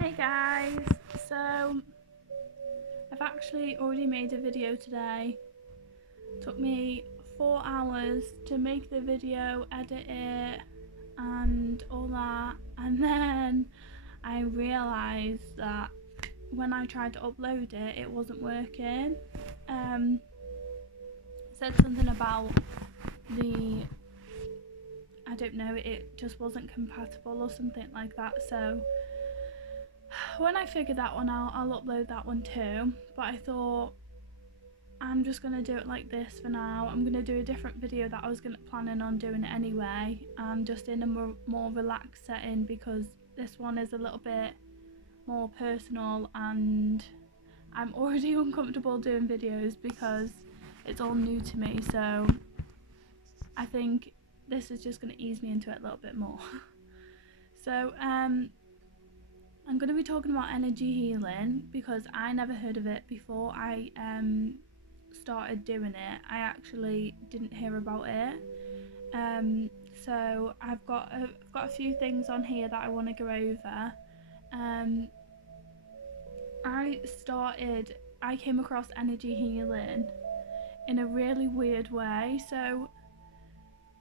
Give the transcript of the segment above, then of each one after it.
Hey guys, so I've actually already made a video today. Took me 4 hours to make the video, edit it and all that, and then I realised that when I tried to upload it, it wasn't working. Um, said something about the, I don't know, it just wasn't compatible or something like that, so when I figure that one out, I'll upload that one too. But I thought I'm just gonna do it like this for now. I'm gonna do a different video that I was planning on doing it anyway, and just in a more relaxed setting, because this one is a little bit more personal and I'm already uncomfortable doing videos because it's all new to me. So I think this is just gonna ease me into it a little bit more. So I'm going to be talking about energy healing because I never heard of it before I started doing it. I actually didn't hear about it. So I've got a few things on here that I want to go over. Um, I came across energy healing in a really weird way. So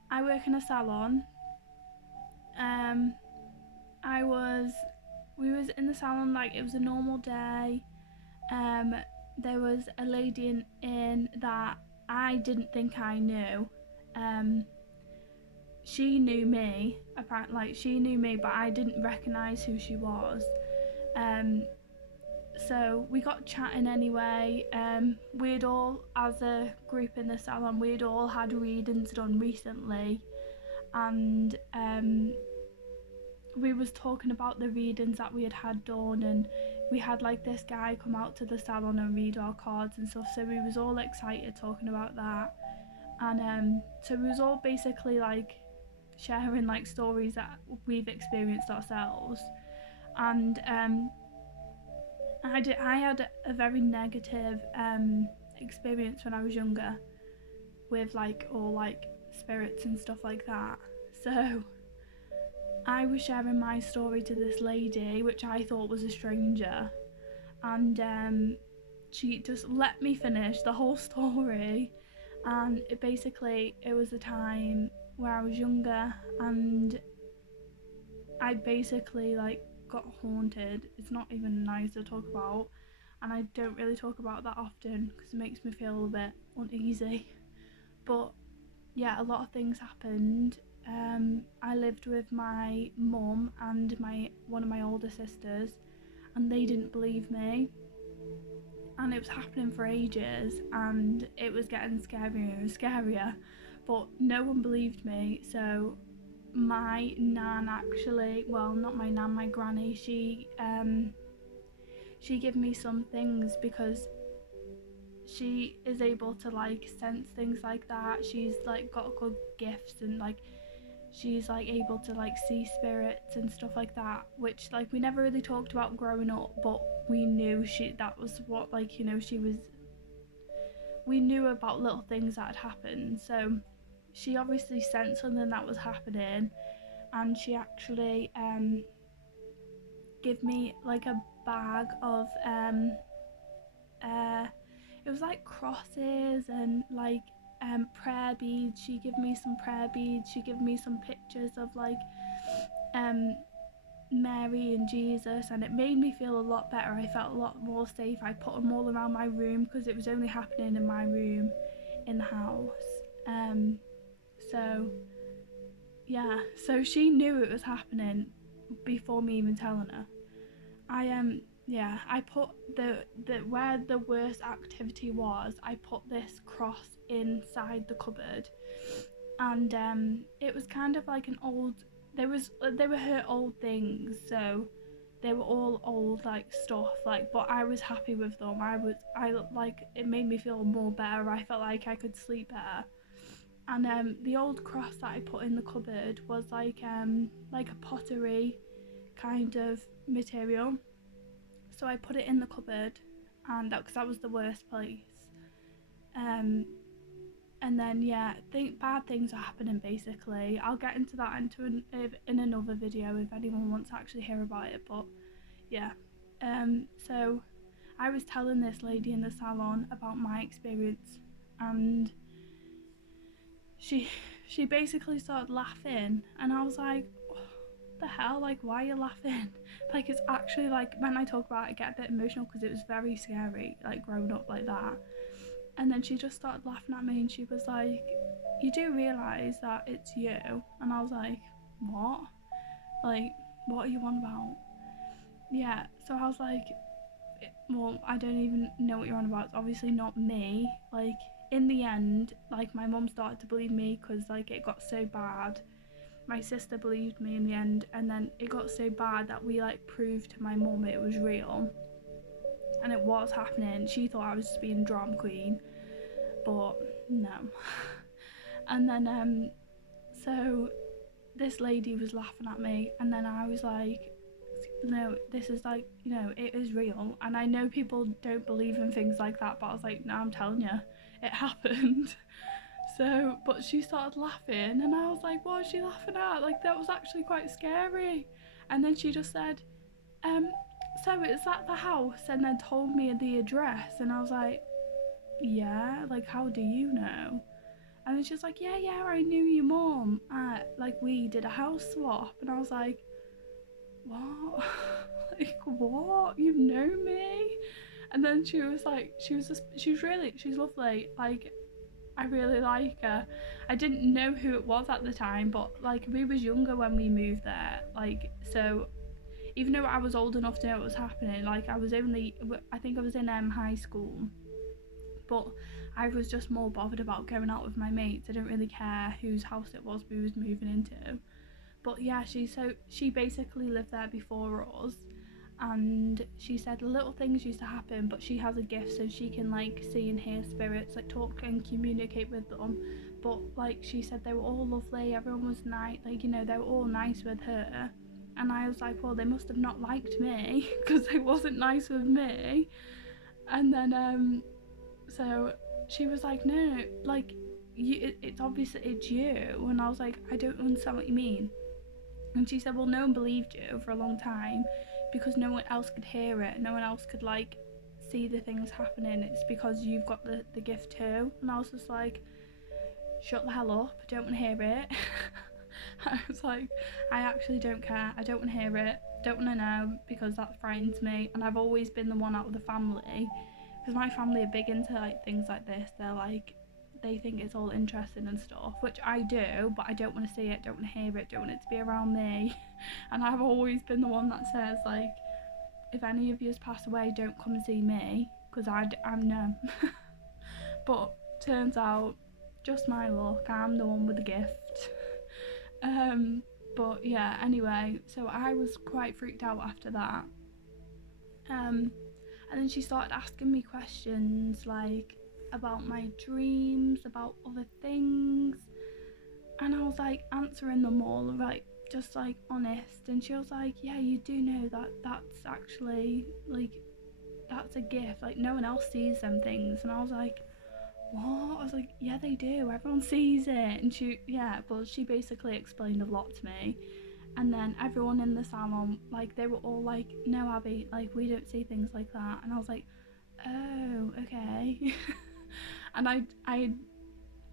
I work in a salon. Um, I was we was in the salon like it was a normal day. There was a lady in that I didn't think I knew. Um, she knew me, apparently, like she knew me, but I didn't recognise who she was. Um, so we got chatting anyway. We'd all, as a group in the salon, we'd all had readings done recently, and we was talking about the readings that we had done, and we had like this guy come out to the salon and read our cards and stuff, so we was all excited talking about that. And so we was all basically like sharing like stories that we've experienced ourselves. And I had a very negative experience when I was younger with like all like spirits and stuff like that. So I was sharing my story to this lady, which I thought was a stranger, and she just let me finish the whole story. And it was a time where I was younger, and I basically like got haunted. It's not even nice to talk about, and I don't really talk about that often because it makes me feel a bit uneasy. But yeah, a lot of things happened. I lived with my mum and my one of my older sisters, and they didn't believe me. And it was happening for ages, and it was getting scarier and scarier. But no one believed me, so my nan actually, well, not my nan, my granny, she gave me some things because she is able to like sense things like that. She's like got good gifts, and like she's like able to like see spirits and stuff like that, which like we never really talked about growing up, but we knew that was what, like, you know, we knew about little things that had happened. So she obviously sensed something that was happening, and she actually gave me like a bag of uh it was like crosses and like prayer beads. She gave me some prayer beads. She gave me some pictures of like um Mary and Jesus, and it made me feel a lot better. I felt a lot more safe. I put them all around my room because it was only happening in my room in the house. Um, so yeah, so she knew it was happening before me even telling her. Yeah, I put the where the worst activity was. I put this cross inside the cupboard, and it was kind of like an old. They were her old things, so they were all old like stuff. Like, but I was happy with them. I like it made me feel more better. I felt like I could sleep better. And the old cross that I put in the cupboard was like a pottery kind of material. So I put it in the cupboard, and because that was the worst place. Um, and then yeah, bad things are happening basically. I'll get into that in another video if anyone wants to actually hear about it. But yeah. So I was telling this lady in the salon about my experience, and she she basically started laughing, and I was like, what the hell, like, why are you laughing? Like, it's actually, like, when I talk about it, I get a bit emotional because it was very scary, like, growing up like that. And then she just started laughing at me, and she was like, you do realise that it's you? And I was like, what? Like, what are you on about? Yeah, so I was like, well, I don't even know what you're on about. It's obviously not me. Like, in the end, like, my mum started to believe me because, like, it got so bad. My sister believed me in the end, and then it got so bad that we, like, proved to my mum it was real. And it was happening. She thought I was just being drama queen, but no. And then, so this lady was laughing at me, and then I was like, no, this is, like, you know, it is real. And I know people don't believe in things like that, but I was like, no, I'm telling you, it happened. So, but she started laughing, and I was like, what is she laughing at? Like, that was actually quite scary. And then she just said, so is that the house? And then told me the address, and I was like, yeah, like, how do you know? And then she was like, yeah, I knew your mum. Like, we did a house swap. And I was like, what? Like, what? You know me? And then she was like, she's lovely. Like, I really like her. I didn't know who it was at the time, but, like, we was younger when we moved there. Like, so even though I was old enough to know what was happening, like, I think I was in high school, but I was just more bothered about going out with my mates. I didn't really care whose house it was we was moving into. But yeah, she basically lived there before us, and she said little things used to happen, but she has a gift so she can, like, see and hear spirits, like, talk and communicate with them. But, like, she said they were all lovely, everyone was nice, like, you know, they were all nice with her. And I was like, well, they must have not liked me because they wasn't nice with me. And then so she was like, no, like, it's obvious that it's you. And I was like, I don't understand what you mean. And she said, well, no one believed you for a long time because no one else could hear it. No one else could, like, see the things happening. It's because you've got the gift too. And I was just like, shut the hell up. I don't want to hear it. I was like, I actually don't care. I don't want to hear it. Don't want to know because that frightens me. And I've always been the one out of the family, because my family are big into, like, things like this. They're like, they think it's all interesting and stuff, which I do, but I don't want to see it, don't want to hear it, don't want it to be around me. And I've always been the one that says, like, if any of yous pass away, don't come and see me, because I'm no. But turns out, just my luck, I'm the one with the gift. But yeah, anyway, so I was quite freaked out after that. And then she started asking me questions, like, about my dreams, about other things, and I was, like, answering them all, like, just, like, honest. And she was like, yeah, you do know that that's actually, like, that's a gift, like, no one else sees them things. And I was like, what? I was like, yeah, they do, everyone sees it. And she basically explained a lot to me. And then everyone in the salon, like, they were all like, no, Abby, like, we don't see things like that. And I was like, oh, okay. And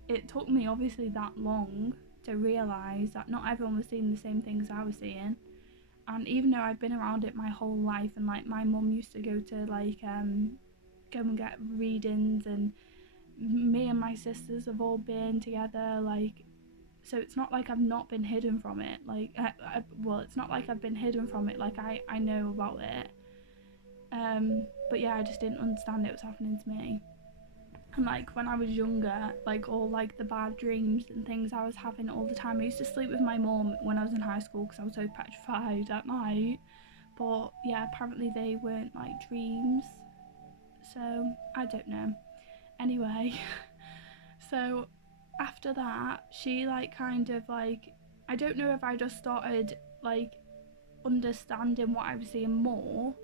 it took me obviously that long to realise that not everyone was seeing the same things I was seeing. And even though I've been around it my whole life, and, like, my mum used to go to, like, go and get readings, and me and my sisters have all been together, like, so it's not like I've not been hidden from it. Like, well, it's not like I've been hidden from it. Like, I know about it. But yeah, I just didn't understand it was happening to me. And, like, when I was younger, like, all, like, the bad dreams and things I was having all the time. I used to sleep with my mum when I was in high school because I was so petrified at night. But yeah, apparently they weren't, like, dreams. So I don't know. Anyway, so after that, she, like, kind of, like, I don't know if I just started, like, understanding what I was seeing more,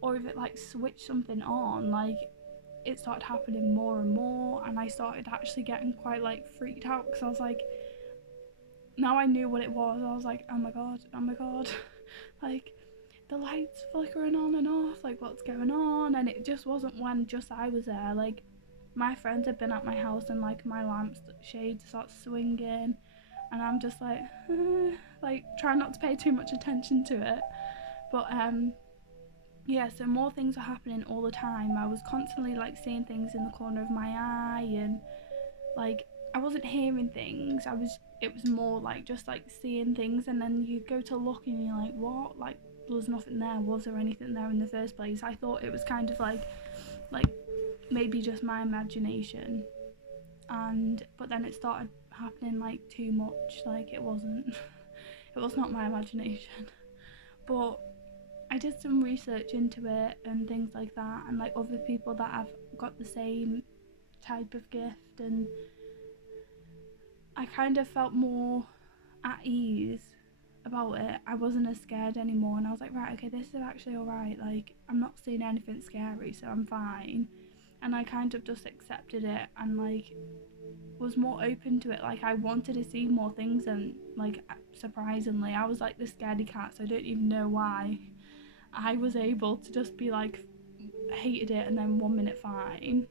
or if it, like, switched something on. Like, it started happening more and more, and I started actually getting quite, like, freaked out because I was like, now I knew what it was. I was like, oh my god, like, the lights flickering on and off, like what's going on? And it just wasn't when just I was there. Like my friends had been at my house and like my lamp shade starts swinging, and I'm just like like trying not to pay too much attention to it. But yeah, so more things were happening all the time. I was constantly like seeing things in the corner of my eye, and like I wasn't hearing things. It was more like just like seeing things, and then you go to look and you're like, what? Like there was nothing there. Was there anything there in the first place? I thought it was kind of like maybe just my imagination. And but then it started happening like too much. Like it wasn't it was not my imagination. But I did some research into it and things like that, and like other people that have got the same type of gift, and I kind of felt more at ease about it. I wasn't as scared anymore, and I was like, right, okay, this is actually alright. Like I'm not seeing anything scary, so I'm fine. And I kind of just accepted it and like was more open to it. Like I wanted to see more things, and like surprisingly I was like the scaredy cat, so I don't even know why I was able to just be like hated it and then 1 minute fine.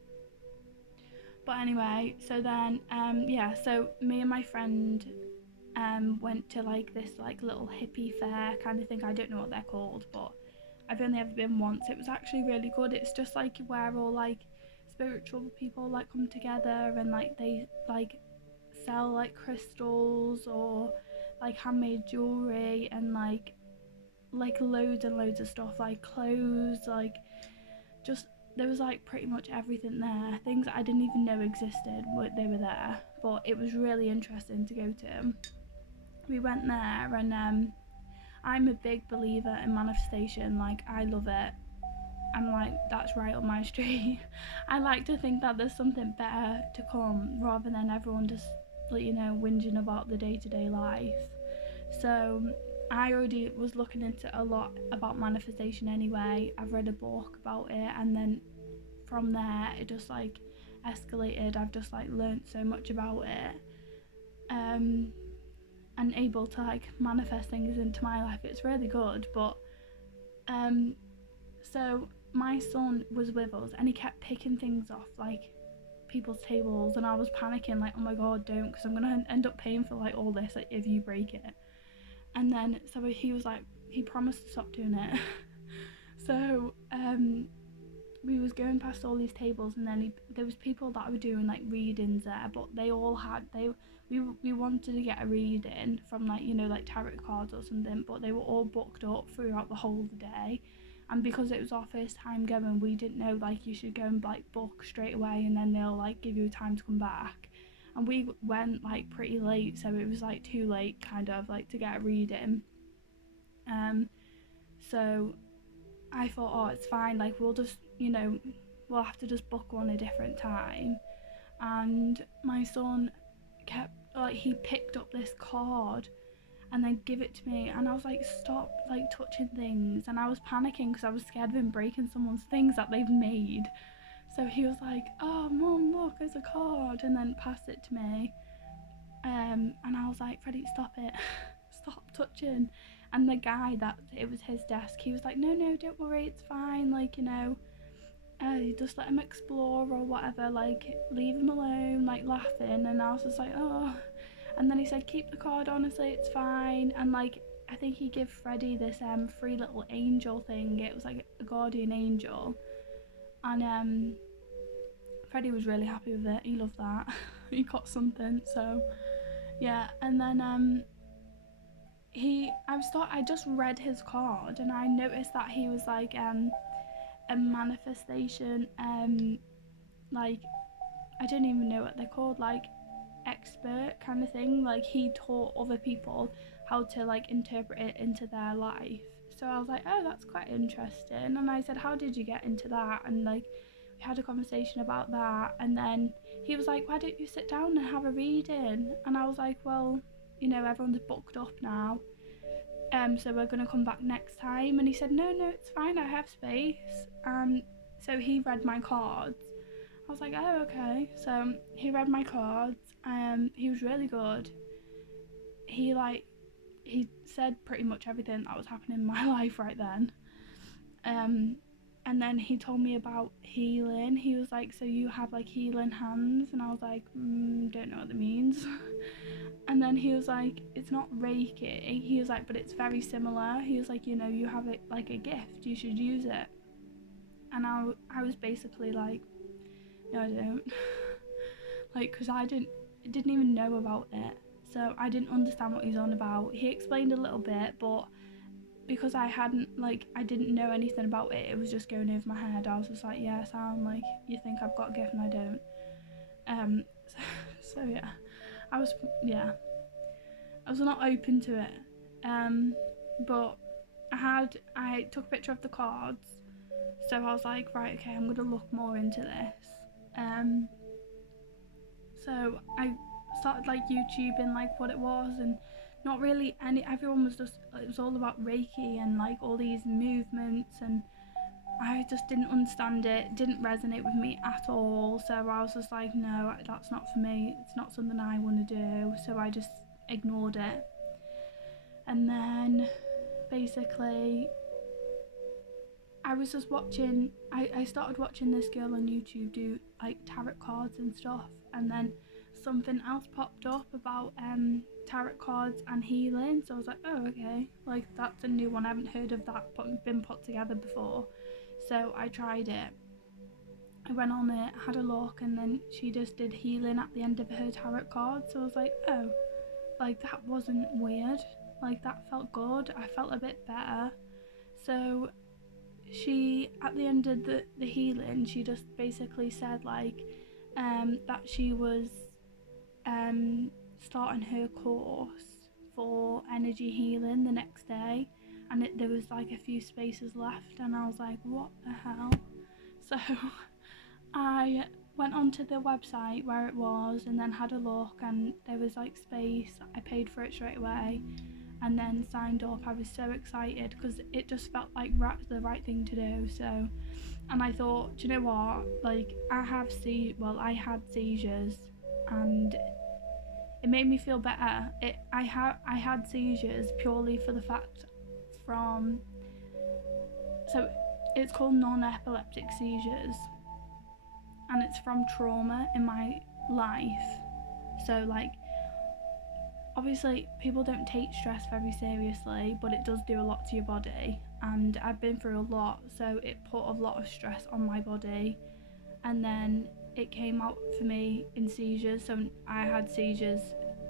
But anyway, so then yeah, so me and my friend went to like this like little hippie fair kind of thing. I don't know what they're called, but I've only ever been once. It was actually really good. It's just like where all like spiritual people like come together, and like they like sell like crystals or like handmade jewelry, and like loads and loads of stuff, like clothes, like just there was like pretty much everything there. Things I didn't even know existed, but they were there. But it was really interesting to go to. We went there, and I'm a big believer in manifestation. Like I love it. I'm like, that's right up my street. I like to think that there's something better to come rather than everyone just, like, you know, whinging about the day-to-day life. So I already was looking into a lot about manifestation anyway. I've read a book about it, and then from there it just like escalated. I've just like learned so much about it, and able to like manifest things into my life. It's really good. But so my son was with us, and he kept picking things off like people's tables, and I was panicking like, oh my god, don't, because I'm gonna end up paying for like all this like, if you break it. And then so he was like, he promised to stop doing it. So we was going past all these tables, and then there was people that were doing like readings there, but they all had we wanted to get a reading from like, you know, like tarot cards or something, but they were all booked up throughout the whole day. And because it was our first time going, we didn't know like you should go and like book straight away, and then they'll like give you time to come back. And we went like pretty late, so it was like too late kind of like to get a reading. So I thought, oh, it's fine, like we'll just, you know, we'll have to just book one a different time. And my son kept like, he picked up this card and then give it to me, and I was like, stop like touching things. And I was panicking because I was scared of him breaking someone's things that they've made. So he was like, oh mum, look, there's a card, and then passed it to me. And I was like, Freddie, stop it. Stop touching. And the guy that it was his desk, he was like, no, don't worry, it's fine, like, you know, just let him explore or whatever, like leave him alone, like laughing. And I was just like, oh. And then he said, keep the card, honestly, it's fine. And like I think he gave Freddie this free little angel thing. It was like a guardian angel. And Freddie was really happy with it. He loved that. He got something. So yeah. And then I just read his card, and I noticed that he was like a manifestation like, I don't even know what they're called, like expert kind of thing. Like he taught other people how to like interpret it into their life. So I was like, oh, that's quite interesting. And I said, how did you get into that? And like we had a conversation about that. And then he was like, why don't you sit down and have a reading? And I was like, well, you know, everyone's booked up now, so we're gonna come back next time. And he said, no, it's fine, I have space. So he read my cards. I was like, oh, okay. So he read my cards. He was really good. He like he said pretty much everything that was happening in my life right then. And then he told me about healing. He was like, so you have like healing hands? And I was like, don't know what that means. And then he was like, it's not Reiki. He was like, but it's very similar. He was like, you know, you have it like a gift, you should use it. And I was basically like, no, I don't. Like, because I didn't even know about it. So I didn't understand what he was on about. He explained a little bit, but because I didn't know anything about it, it was just going over my head. I was just like, yeah, Sam, like, you think I've got a gift and I don't. So yeah, I was not open to it. But I took a picture of the cards, so I was like, right, okay, I'm gonna look more into this. So I started like YouTubing like what it was, and not really everyone was just, it was all about Reiki and like all these movements, and I just didn't understand it, didn't resonate with me at all. So I was just like, no, that's not for me, it's not something I want to do. So I just ignored it. And then basically I was just watching, I started watching this girl on YouTube do like tarot cards and stuff, and then something else popped up about tarot cards and healing. So I was like, oh, okay, like that's a new one, I haven't heard of that been put together before. So I tried it, I went on it, had a look, and then she just did healing at the end of her tarot card. So I was like, oh, like that wasn't weird, like that felt good, I felt a bit better. So she, at the end of the healing, she just basically said like that she was starting her course for energy healing the next day, and there was like a few spaces left, and I was like, what the hell? So I went onto the website where it was and then had a look, and there was like space. I paid for it straight away and then signed up. I was so excited because it just felt like the right thing to do. So, and I thought, do you know what, like I had seizures, and it made me feel better. I had seizures purely for the fact from, so it's called non-epileptic seizures, and it's from trauma in my life. So like, obviously people don't take stress very seriously, but it does do a lot to your body, and I've been through a lot, so it put a lot of stress on my body, and then it came out for me in seizures. So I had seizures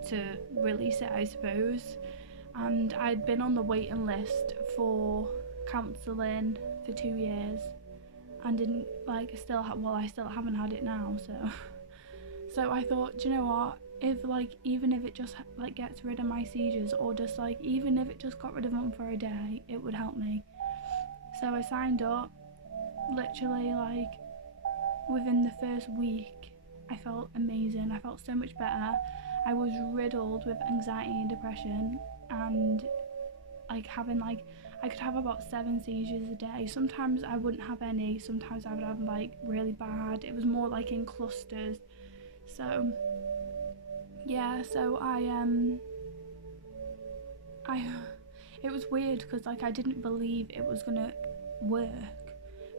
to release it, I suppose, and I'd been on the waiting list for counselling for 2 years and didn't like I still haven't had it now. So I thought, do you know what, if like, even if it just like gets rid of my seizures, or just like even if it just got rid of them for a day, it would help me. So I signed up. Literally like within the first week I felt amazing, I felt so much better. I was riddled with anxiety and depression, and like having like, I could have about 7 seizures a day. Sometimes I wouldn't have any, sometimes I would have like really bad. It was more like in clusters. So yeah, so I it was weird because like I didn't believe it was gonna work,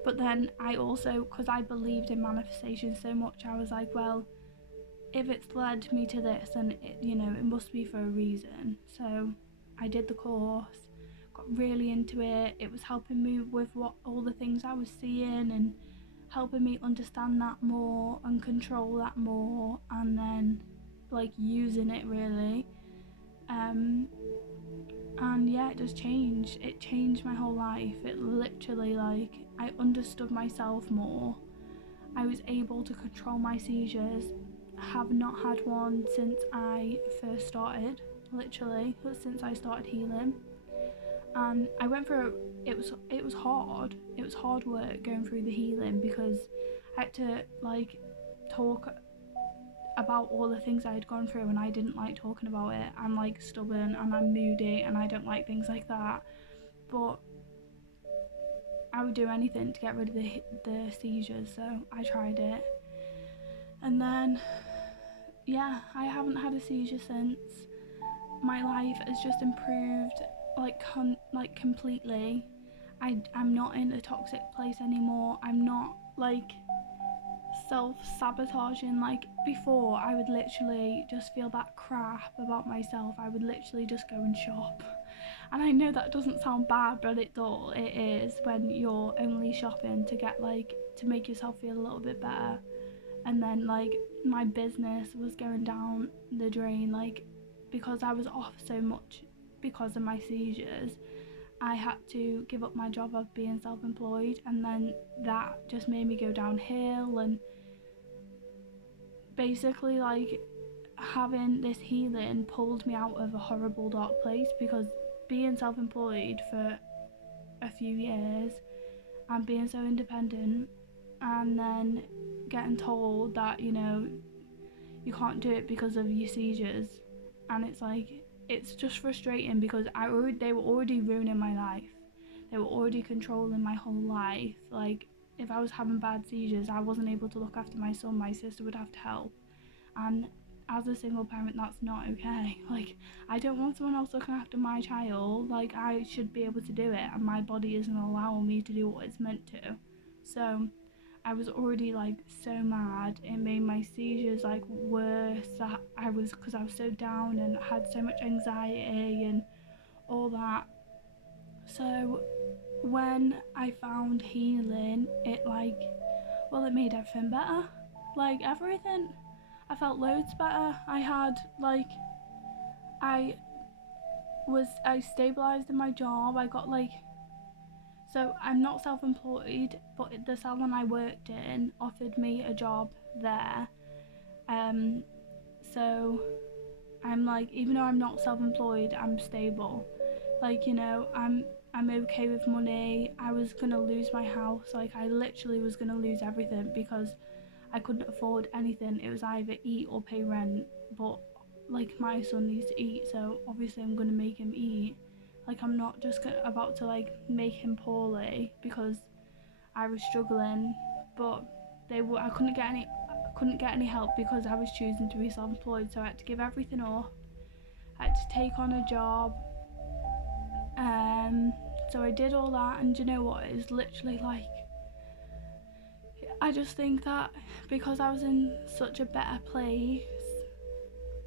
but then I also, because I believed in manifestation so much, I was like, well, if it's led me to this, then it, you know, it must be for a reason. So I did the course, got really into it. It was helping me with what all the things I was seeing, and helping me understand that more and control that more, and then like using it really. And yeah, it just changed. It changed my whole life. It literally, like, I understood myself more. I was able to control my seizures. I have not had one since I first started, literally, since I started healing. And I went through, it was hard. It was hard work going through the healing, because I had to like talk about all the things I had gone through, and I didn't like talking about it. I'm like stubborn and I'm moody and I don't like things like that, but I would do anything to get rid of the seizures, so I tried it. And then yeah, I haven't had a seizure since. my life has just improved like completely. I'm not in a toxic place anymore. I'm not like self-sabotaging. Like before, I would literally just feel that crap about myself. I would literally just go and shop, and I know that doesn't sound bad, but it is when you're only shopping to get like to make yourself feel a little bit better. And then like my business was going down the drain, like because I was off so much because of my seizures. I had to give up my job of being self-employed, and then that just made me go downhill. And basically like having this healing pulled me out of a horrible dark place, because being self-employed for a few years and being so independent, and then getting told that, you know, you can't do it because of your seizures, and it's like, it's just frustrating because they were already ruining my life. They were already controlling my whole life. Like if I was having bad seizures, I wasn't able to look after my son. My sister would have to help, and as a single parent, that's not okay. Like I don't want someone else looking after my child. Like I should be able to do it, and my body isn't allowing me to do what it's meant to. So I was already like so mad. It made my seizures like worse. That I was, because I was so down and had so much anxiety and all that. So when I found healing, it like, well, it made everything better. Like everything. I felt loads better. I had like, I stabilized in my job. I got like, so I'm not self-employed, but the salon I worked in offered me a job there. So I'm like, even though I'm not self-employed, I'm stable. Like, you know, I'm okay with money. I was gonna lose my house. Like I literally was gonna lose everything because I couldn't afford anything. It was either eat or pay rent. But like my son needs to eat, so obviously I'm gonna make him eat. Like I'm not just about to like make him poorly because I was struggling. But I couldn't get any help because I was choosing to be self-employed. So I had to give everything up. I had to take on a job. So I did all that, and you know what? It's literally like, I just think that because I was in such a better place,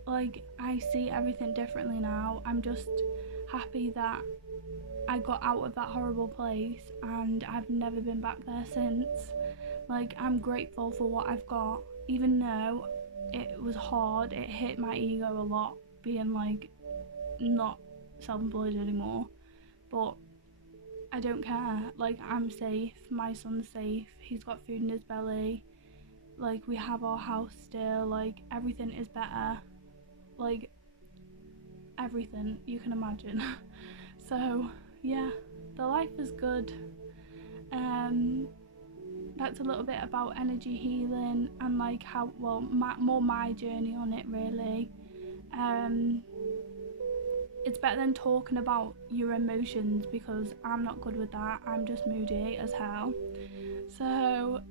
like I see everything differently now. I'm just happy that I got out of that horrible place and I've never been back there since. Like I'm grateful for what I've got, even though it was hard. It hit my ego a lot being like not self-employed anymore, but I don't care. Like I'm safe, my son's safe, he's got food in his belly, like we have our house still, like everything is better, like everything you can imagine. So yeah, the life is good. That's a little bit about energy healing and like how, well, more my journey on it really. It's better than talking about your emotions because I'm not good with that. I'm just moody as hell. So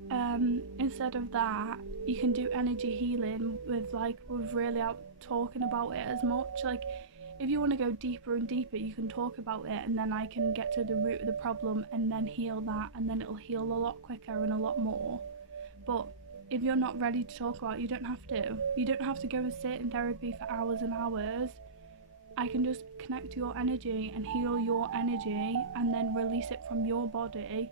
instead of that, you can do energy healing with really out talking about it as much. Like if you want to go deeper and deeper, you can talk about it, and then I can get to the root of the problem and then heal that, and then it'll heal a lot quicker and a lot more. But if you're not ready to talk about it, you don't have to. You don't have to go and sit in therapy for hours and hours. I can just connect to your energy and heal your energy and then release it from your body,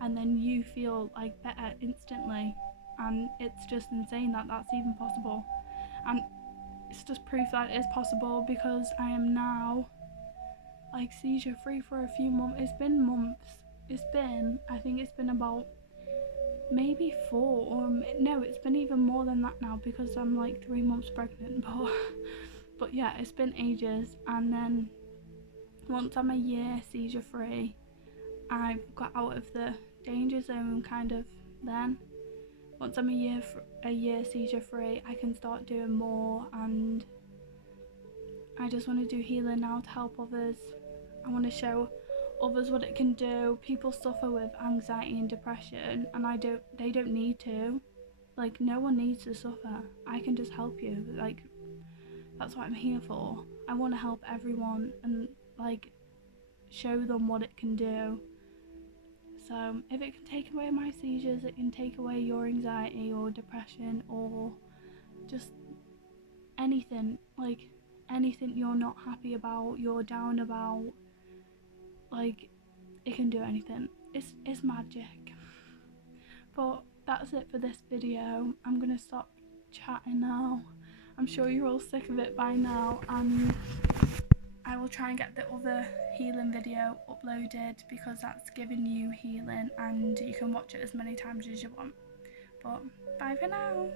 and then you feel like better instantly. And it's just insane that that's even possible. And it's just proof that it is possible because I am now like seizure free for a few months. It's been months. I think it's been about maybe 4, or no, it's been even more than that now because I'm like 3 months pregnant. But yeah, it's been ages. And then once I'm a year seizure free, I've got out of the danger zone kind of. Then once I'm a year seizure free, I can start doing more, and I just want to do healing now to help others. I want to show others what it can do. People suffer with anxiety and depression, and they don't need to. Like no one needs to suffer. I can just help you. Like that's what I'm here for. I want to help everyone and like show them what it can do. So if it can take away my seizures, it can take away your anxiety or depression or just anything, like anything you're not happy about, you're down about, like it can do anything. It's magic. But that's it for this video. I'm gonna stop chatting now. I'm sure you're all sick of it by now, and I will try and get the other healing video uploaded because that's giving you healing and you can watch it as many times as you want. But bye for now.